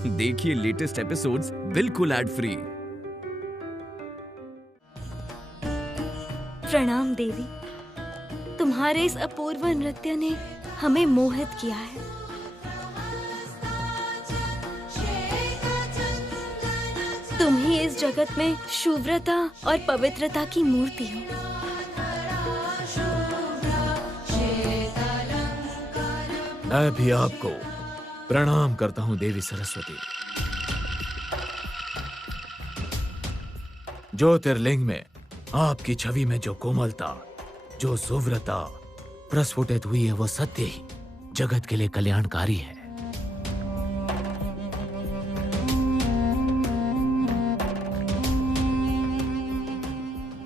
देखिए latest episodes बिल्कुल ad free. प्रणाम देवी, तुम्हारे इस अपूर्व नृत्य ने हमें मोहित किया है। तुम ही इस जगत में शुभ्रता और पवित्रता की मूर्ति हो। मैं भी आपको प्रणाम करता हूं देवी सरस्वती। ज्योतिर्लिंग में आपकी छवि में जो कोमलता, जो शुभ्रता प्रस्फुटित हुई है, वो सत्य ही जगत के लिए कल्याणकारी है।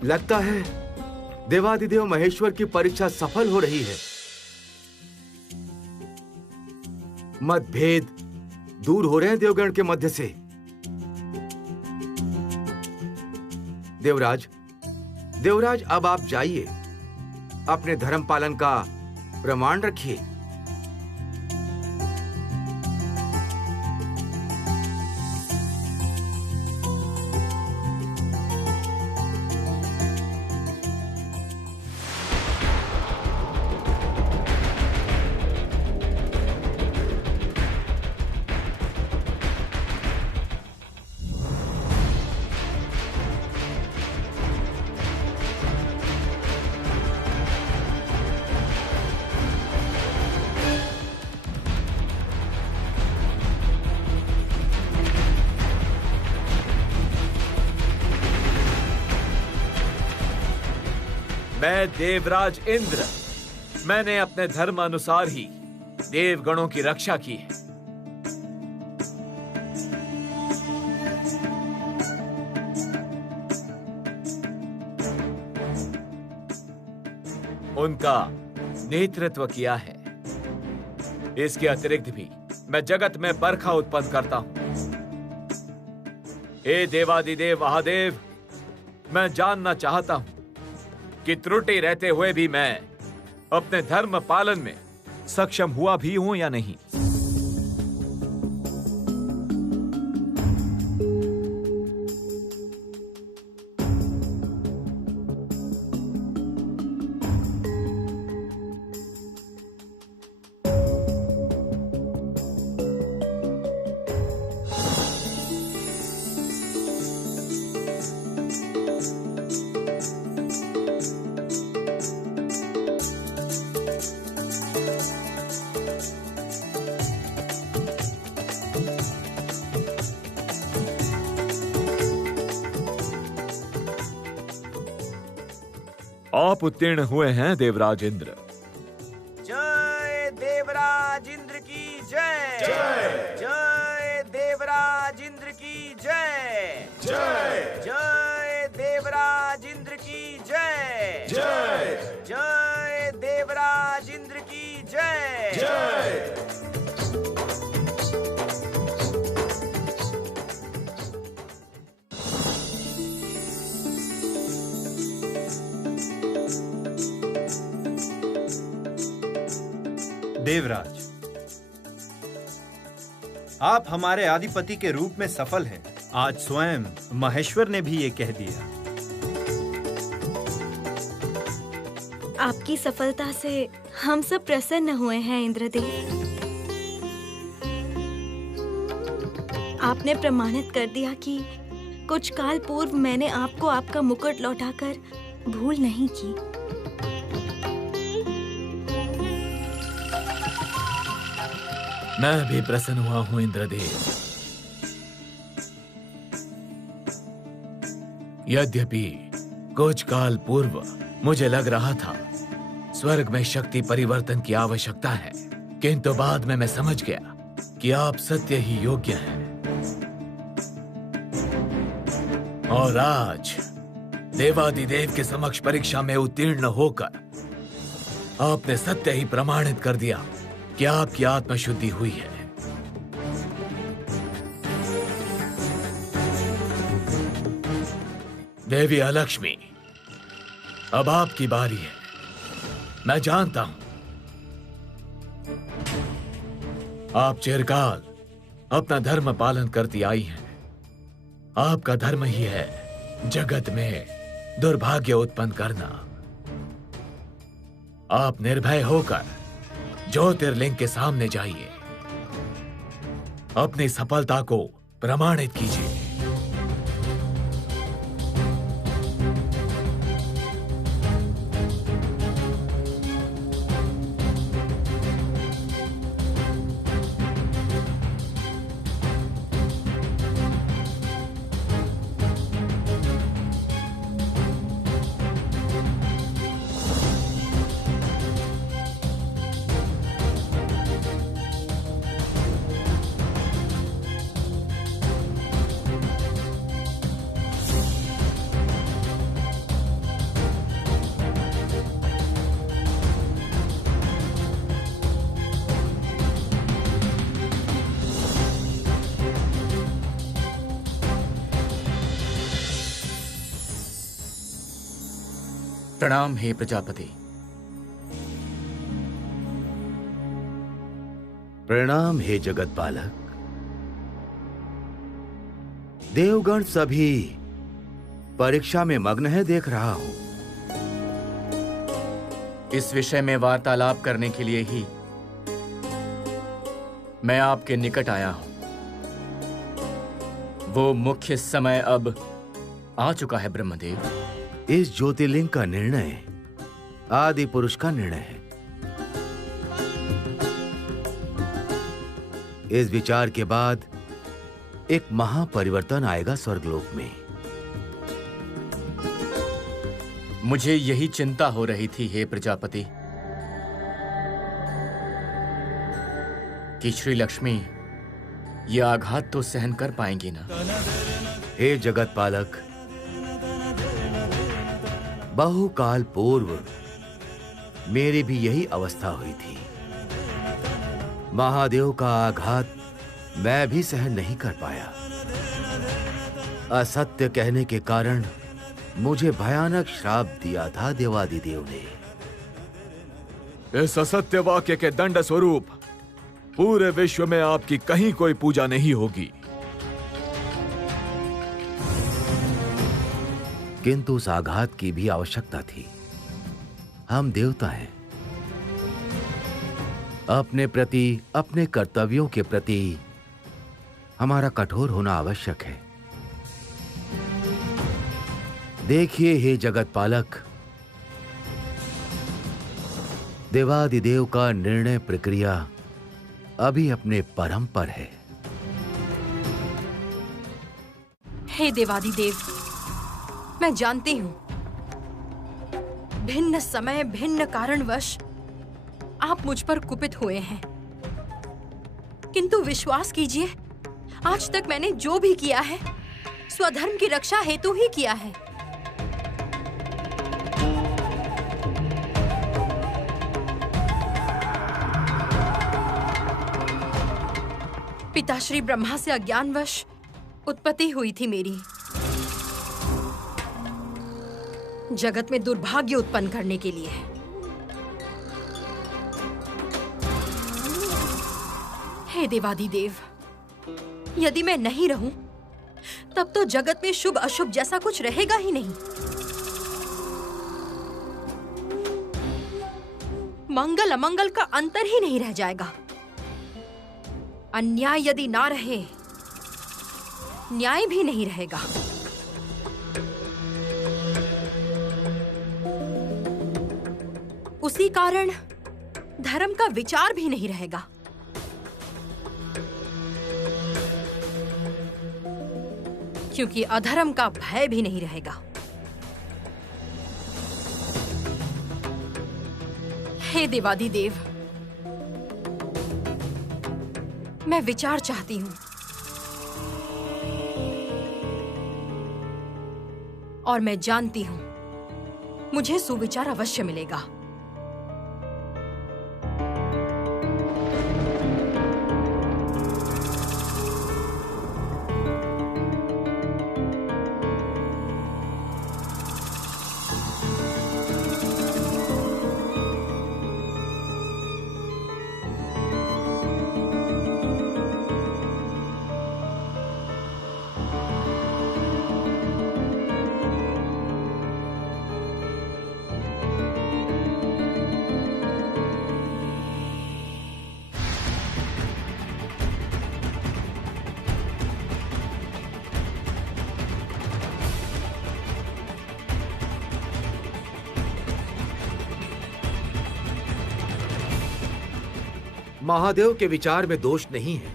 लगता है देवादिदेव महेश्वर की परीक्षा सफल हो रही है। मतभेद दूर हो रहे हैं देवगण के मध्य से। देवराज अब आप जाइए, अपने धर्म पालन का प्रमाण रखिए। मैं देवराज इंद्र, मैंने अपने धर्म अनुसार ही देवगणों की रक्षा की है। उनका नेतृत्व किया है। इसके अतिरिक्त भी मैं जगत में बरखा उत्पन्न करता हूं। हे देवादिदेव महादेव, मैं जानना चाहता हूं कि त्रुटि रहते हुए भी मैं अपने धर्म पालन में सक्षम हुआ भी हूं या नहीं। आप उत्तीर्ण हुए हैं देवराज इंद्र। जय देवराज इंद्र की जय। जय जय देवराज इंद्र की जय। जय जय देवराज इंद्र की जय। जय जय देवराज इंद्र की जय। जय देवराज, आप हमारे आदिपति के रूप में सफल हैं। आज स्वयं महेश्वर ने भी ये कह दिया। आपकी सफलता से हम सब प्रसन्न हुए हैं इंद्रदेव। आपने प्रमाणित कर दिया कि कुछ काल पूर्व मैंने आपको आपका मुकुट लौटाकर भूल नहीं की। मैं भी प्रसन्न हुआ हूं इंद्रदेव। यद्यपि कुछ काल पूर्व मुझे लग रहा था स्वर्ग में शक्ति परिवर्तन की आवश्यकता है, किंतु बाद में मैं समझ गया कि आप सत्य ही योग्य हैं। और आज देवादिदेव के समक्ष परीक्षा में उत्तीर्ण होकर आपने सत्य ही प्रमाणित कर दिया कि आपकी आत्मशुद्धि हुई है। देवी अलक्ष्मी, अब आपकी बारी है। मैं जानता हूं आप चिरकाल अपना धर्म पालन करती आई हैं। आपका धर्म ही है जगत में दुर्भाग्य उत्पन्न करना। आप निर्भय होकर ज्योतिर्लिंग के सामने जाइए, अपनी सफलता को प्रमाणित कीजिए। प्रणाम हे प्रजापति। प्रणाम हे जगत पालक। देवगण सभी परीक्षा में मग्न है, देख रहा हूं। इस विषय में वार्तालाप करने के लिए ही मैं आपके निकट आया हूं। वो मुख्य समय अब आ चुका है ब्रह्मदेव। इस ज्योतिर्लिंग का निर्णय आदि पुरुष का निर्णय है। इस विचार के बाद एक महापरिवर्तन आएगा स्वर्गलोक में। मुझे यही चिंता हो रही थी हे प्रजापति कि श्री लक्ष्मी ये आघात तो सहन कर पाएंगी ना। हे जगत पालक, बहुकाल पूर्व मेरी भी यही अवस्था हुई थी। महादेव का आघात मैं भी सहन नहीं कर पाया। असत्य कहने के कारण मुझे भयानक श्राप दिया था देवादिदेव ने। इस असत्य वाक्य के दंड स्वरूप पूरे विश्व में आपकी कहीं कोई पूजा नहीं होगी। किंतु उस आघात की भी आवश्यकता थी। हम देवता हैं। अपने प्रति, अपने कर्तव्यों के प्रति हमारा कठोर होना आवश्यक है। देखिए हे जगत पालक, देवादिदेव का निर्णय प्रक्रिया अभी अपने परम पर है। हे देवादिदेव, मैं जानती हूं भिन्न समय भिन्न कारणवश आप मुझ पर कुपित हुए हैं, किंतु विश्वास कीजिए, आज तक मैंने जो भी किया है स्वधर्म की रक्षा हेतु ही किया है। पिताश्री ब्रह्मा से अज्ञानवश उत्पत्ति हुई थी मेरी। जगत में दुर्भाग्य उत्पन्न करने के लिए। हे देवादिदेव, यदि मैं नहीं रहूं तब तो जगत में शुभ अशुभ जैसा कुछ रहेगा ही नहीं। मंगल अमंगल का अंतर ही नहीं रह जाएगा। अन्याय यदि ना रहे, न्याय भी नहीं रहेगा। उसी कारण धर्म का विचार भी नहीं रहेगा। क्योंकि अधर्म का भय भी नहीं रहेगा। हे देवादिदेव, मैं विचार चाहती हूं और मैं जानती हूं मुझे सुविचार अवश्य मिलेगा। महादेव के विचार में दोष नहीं है।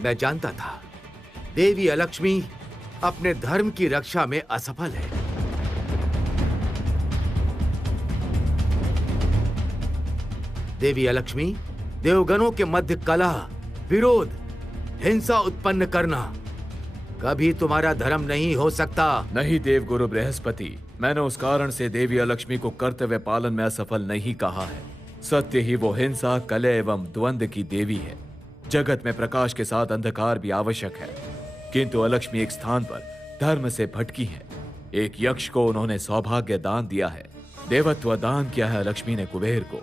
मैं जानता था देवी अलक्ष्मी अपने धर्म की रक्षा में असफल है। देवी अलक्ष्मी, देवगणों के मध्य कलह, विरोध, हिंसा उत्पन्न करना कभी तुम्हारा धर्म नहीं हो सकता। नहीं देवगुरु बृहस्पति, मैंने उस कारण से देवी अलक्ष्मी को कर्तव्य पालन में असफल नहीं कहा है। सत्य ही वो हिंसा, कलह एवं द्वंद्व की देवी है। जगत में प्रकाश के साथ अंधकार भी आवश्यक है, किंतु अलक्ष्मी एक स्थान पर धर्म से भटकी है। एक यक्ष को उन्होंने सौभाग्य दान दिया है। देवत्व दान किया है अलक्ष्मी ने कुबेर को।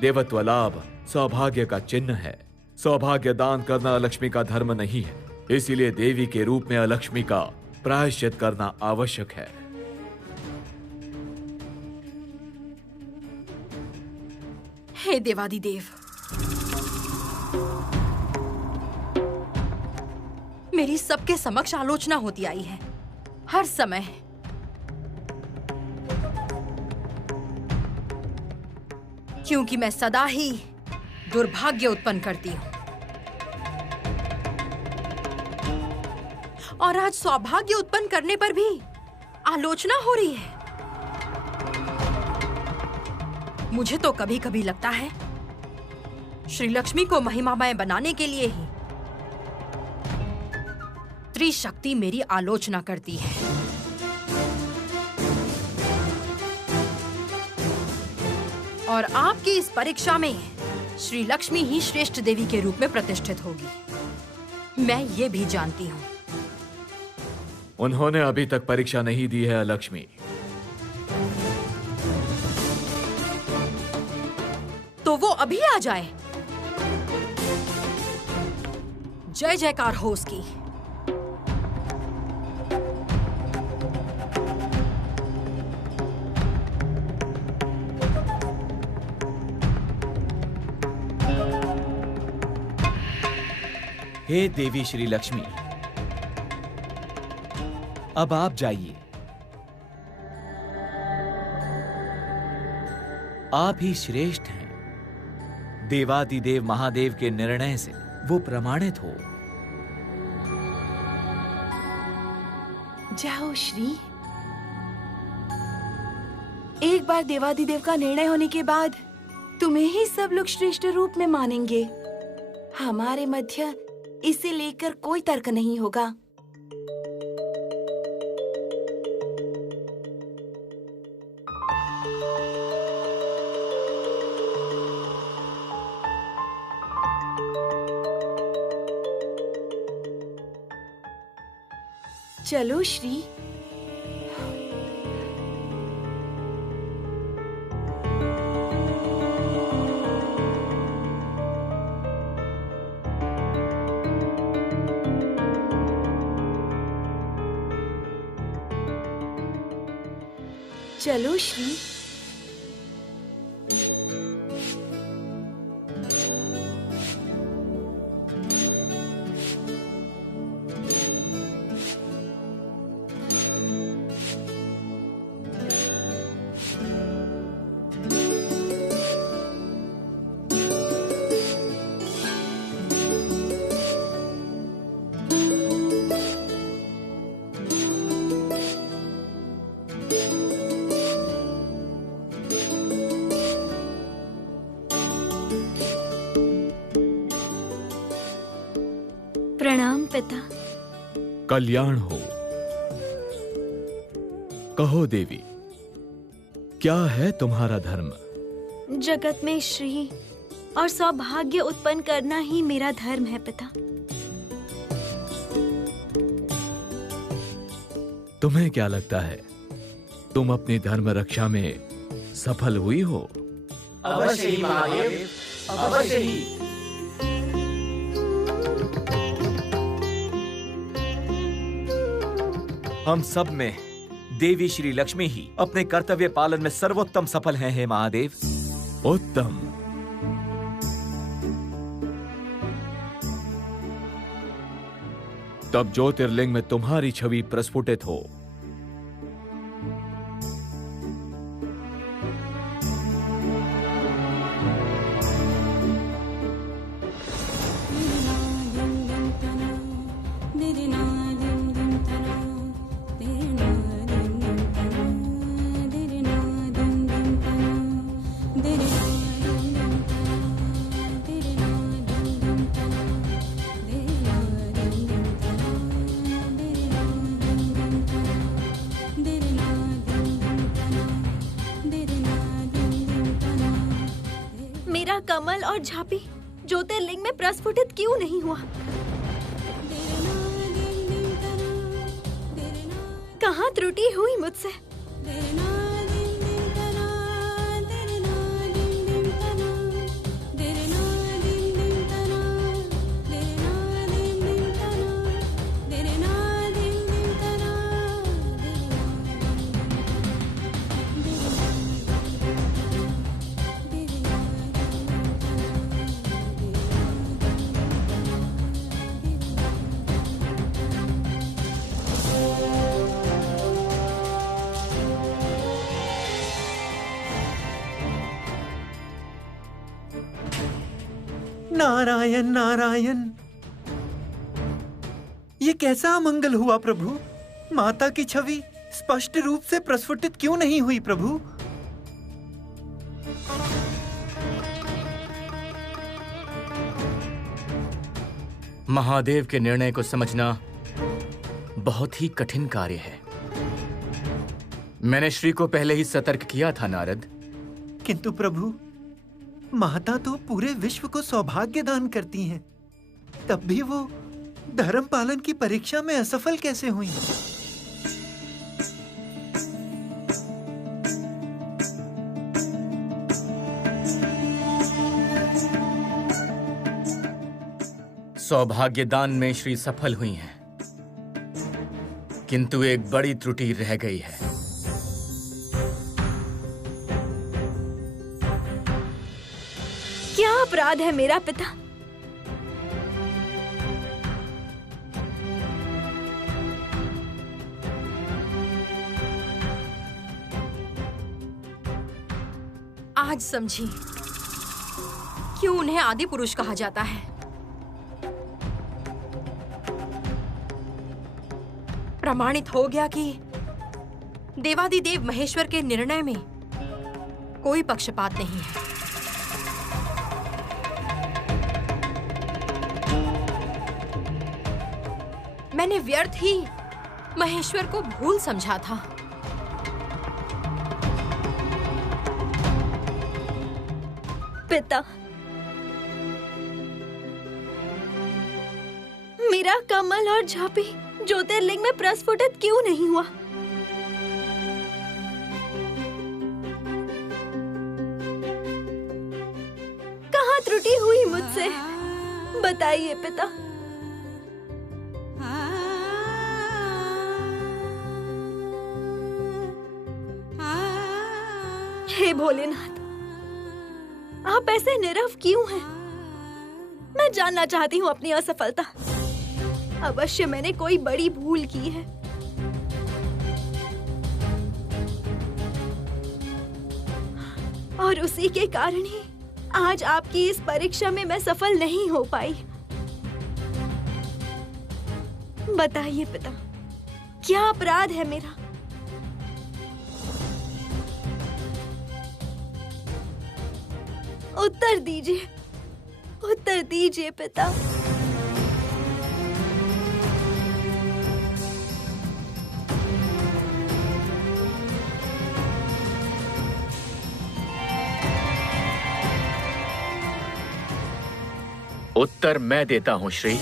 देवत्व लाभ सौभाग्य का चिन्ह है। सौभाग्य दान करना अलक्ष्मी का धर्म नहीं है, इसीलिए देवी के रूप में अलक्ष्मी का प्रायश्चित करना आवश्यक है। हे देवादिदेव, मेरी सबके समक्ष आलोचना होती आई है हर समय। क्योंकि मैं सदा ही दुर्भाग्य उत्पन्न करती हूं, और आज सौभाग्य उत्पन्न करने पर भी आलोचना हो रही है। मुझे तो कभी कभी लगता है श्री लक्ष्मी को महिमामय बनाने के लिए ही त्रिशक्ति मेरी आलोचना करती है। और आपकी इस परीक्षा में श्री लक्ष्मी ही श्रेष्ठ देवी के रूप में प्रतिष्ठित होगी, मैं ये भी जानती हूँ। उन्होंने अभी तक परीक्षा नहीं दी है अलक्ष्मी। तो वो अभी आ जाए। जय जयकार हो उसकी। हे देवी श्री लक्ष्मी, अब आप जाइए। आप ही श्रेष्ठ हैं। देवादिदेव महादेव के निर्णय से वो प्रमाणित हो। जाओ श्री। एक बार देवादिदेव का निर्णय होने के बाद तुम्हें ही सब लोग श्रेष्ठ रूप में मानेंगे। हमारे मध्य इसे लेकर कोई तर्क नहीं होगा। चलो श्री। चलो श्री। प्रणाम पिता। कल्याण हो। कहो देवी, क्या है तुम्हारा धर्म? जगत में श्री और सौभाग्य उत्पन्न करना ही मेरा धर्म है पिता। तुम्हें क्या लगता है, तुम अपनी धर्म रक्षा में सफल हुई हो? अवश्य ही महादेव, अवश्य ही। हम सब में देवी श्री लक्ष्मी ही अपने कर्तव्य पालन में सर्वोत्तम सफल हैं, हे महादेव। उत्तम। तब ज्योतिर्लिंग में तुम्हारी छवि प्रस्फुटित हो। मेरा कमल और झांपी ज्योतिर्लिंग में प्रस्फुटित क्यों नहीं हुआ? कहाँ त्रुटि हुई मुझसे? नारायण नारायण, ये कैसा अमंगल हुआ प्रभु? माता की छवि स्पष्ट रूप से प्रस्फुटित क्यों नहीं हुई प्रभु? महादेव के निर्णय को समझना बहुत ही कठिन कार्य है। मैंने श्री को पहले ही सतर्क किया था नारद। किंतु प्रभु, माता तो पूरे विश्व को सौभाग्य दान करती हैं, तब भी वो धर्म पालन की परीक्षा में असफल कैसे हुई? सौभाग्य दान में श्री सफल हुई हैं, किंतु एक बड़ी त्रुटि रह गई है। क्या अपराध है मेरा पिता? आज समझी क्यों उन्हें आदि पुरुष कहा जाता है। प्रमाणित हो गया कि देवादिदेव महेश्वर के निर्णय में कोई पक्षपात नहीं है। मैंने व्यर्थ ही महेश्वर को भूल समझा था। पिता, मेरा कमल और झांपी ज्योतिर्लिंग में प्रस्फुटित क्यों नहीं हुआ? कहाँ त्रुटि हुई मुझसे? बताइए पिता। हे भोलेनाथ, आप ऐसे नीरव क्यों हैं? मैं जानना चाहती हूँ अपनी असफलता। अवश्य मैंने कोई बड़ी भूल की है। और उसी के कारण ही आज आपकी इस परीक्षा में मैं सफल नहीं हो पाई। बताइए पिता, क्या अपराध है मेरा? उत्तर दीजिए, उत्तर दीजिए पिता। उत्तर मैं देता हूं श्री।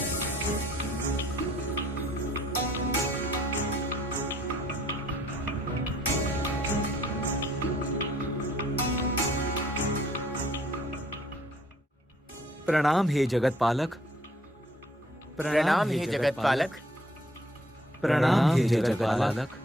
प्रणाम हे जगत पालक। प्रणाम हे जगत पालक। प्रणाम हे जगत पालक।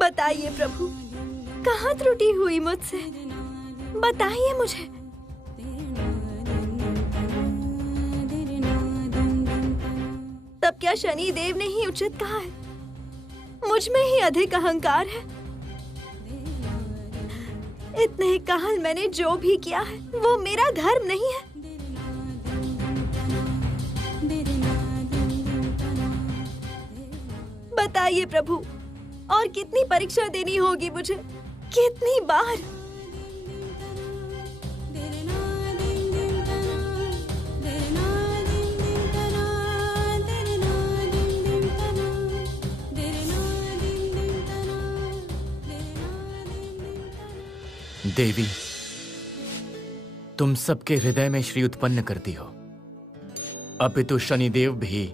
बताइए प्रभु, कहाँ त्रुटि हुई मुझसे? बताइए मुझे। तब क्या शनि देव ने ही उचित कहा है? मुझ में ही अधिक अहंकार है। इतने काल मैंने जो भी किया है वो मेरा धर्म नहीं है। बताइए प्रभु, और कितनी परीक्षा देनी होगी मुझे? कितनी बार? देवी, तुम सबके हृदय में श्री उत्पन्न करती हो, अपितु शनिदेव भी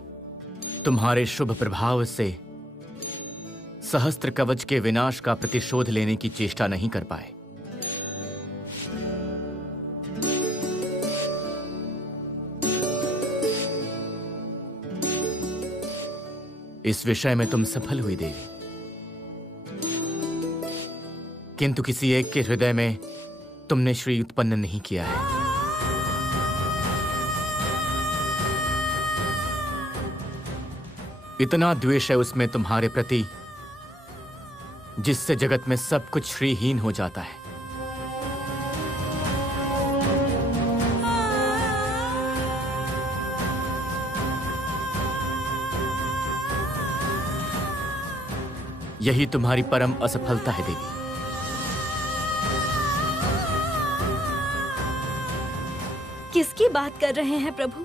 तुम्हारे शुभ प्रभाव से सहस्त्र कवच के विनाश का प्रतिशोध लेने की चेष्टा नहीं कर पाए। इस विषय में तुम सफल हुई देवी, किंतु किसी एक के हृदय में तुमने श्री उत्पन्न नहीं किया है। इतना द्वेष है उसमें तुम्हारे प्रति, जिससे जगत में सब कुछ श्रीहीन हो जाता है। यही तुम्हारी परम असफलता है देवी। किसकी बात कर रहे हैं प्रभु?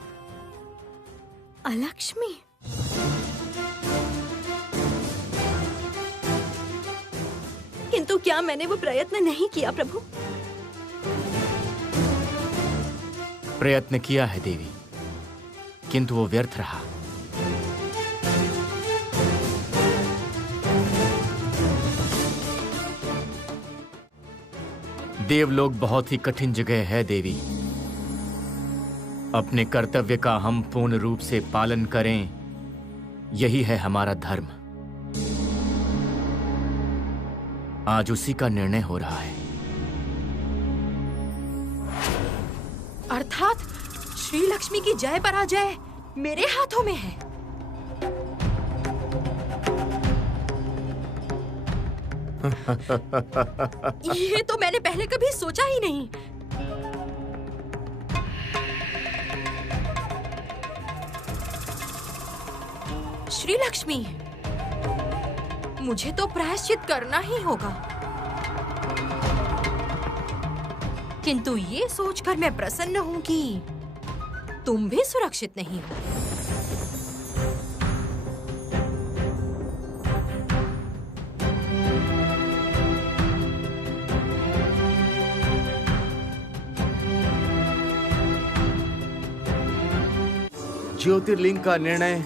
अलक्ष्मी? किंतु क्या मैंने वो प्रयत्न नहीं किया प्रभु? प्रयत्न किया है देवी, किंतु वो व्यर्थ रहा। देवलोक बहुत ही कठिन जगह है देवी। अपने कर्तव्य का हम पूर्ण रूप से पालन करें, यही है हमारा धर्म। आज उसी का निर्णय हो रहा है। अर्थात श्री लक्ष्मी की जय पराजय मेरे हाथों में है। ये तो मैंने पहले कभी सोचा ही नहीं। श्री लक्ष्मी, मुझे तो प्रायश्चित करना ही होगा, किंतु ये सोचकर मैं प्रसन्न हूं कि तुम भी सुरक्षित नहीं हो। ज्योतिर्लिंग का निर्णय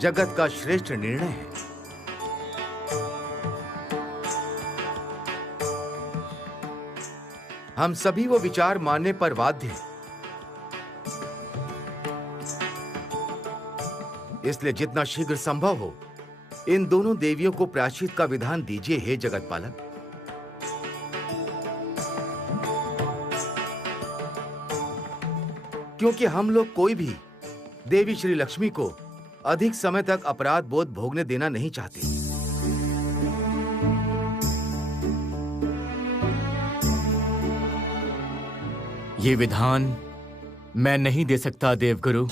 जगत का श्रेष्ठ निर्णय है। हम सभी वो विचार मानने पर बाध्य हैं। इसलिए जितना शीघ्र संभव हो इन दोनों देवियों को प्रायश्चित का विधान दीजिए हे जगत पालक। क्योंकि हम लोग कोई भी देवी श्री लक्ष्मी को अधिक समय तक अपराध बोध भोगने देना नहीं चाहते। ये विधान मैं नहीं दे सकता देवगुरु।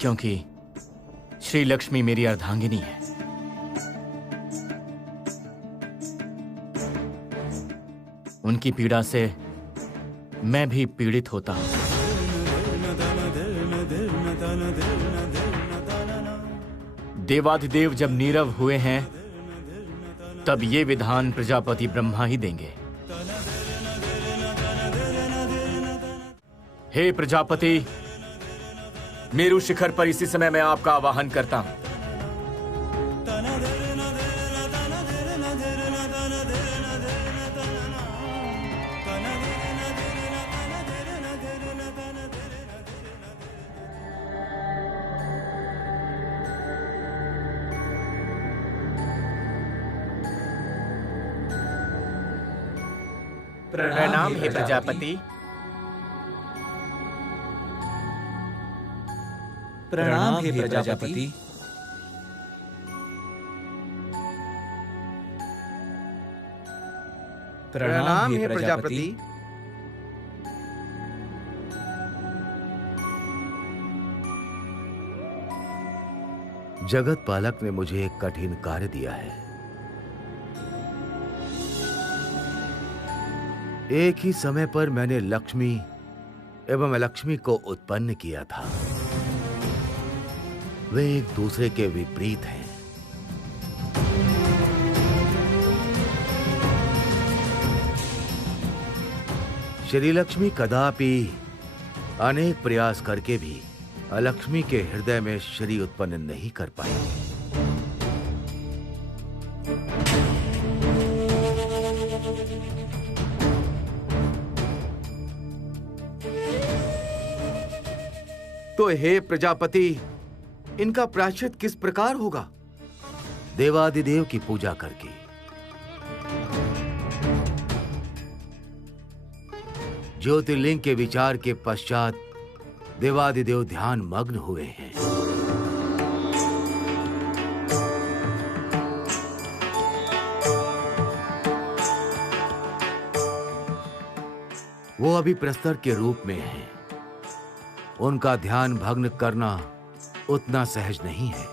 क्योंकि श्री लक्ष्मी मेरी अर्धांगिनी है। उनकी पीड़ा से मैं भी पीड़ित होता हूं। देवाधिदेव जब नीरव हुए हैं तब ये विधान प्रजापति ब्रह्मा ही देंगे। हे प्रजापति, मेरु शिखर पर इसी समय मैं आपका आवाहन करता हूं। प्रणाम हे प्रजापति। प्रणाम हे प्रजापति। प्रणाम हे प्रजापति। जगत पालक ने मुझे एक कठिन कार्य दिया है। एक ही समय पर मैंने लक्ष्मी एवं अलक्ष्मी को उत्पन्न किया था। वे एक दूसरे के विपरीत हैं। श्री लक्ष्मी कदापि अनेक प्रयास करके भी अलक्ष्मी के हृदय में श्री उत्पन्न नहीं कर पाई। तो हे प्रजापति, इनका प्रायश्चित किस प्रकार होगा? देवादिदेव की पूजा करके। ज्योतिर्लिंग के विचार के पश्चात देवादिदेव ध्यान मग्न हुए हैं। वो अभी प्रस्तर के रूप में हैं। उनका ध्यान भंग करना उतना सहज नहीं है।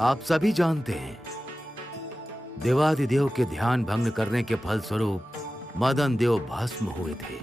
आप सभी जानते हैं, देवादिदेव के ध्यान भंग करने के फलस्वरूप मदन देव भस्म हुए थे।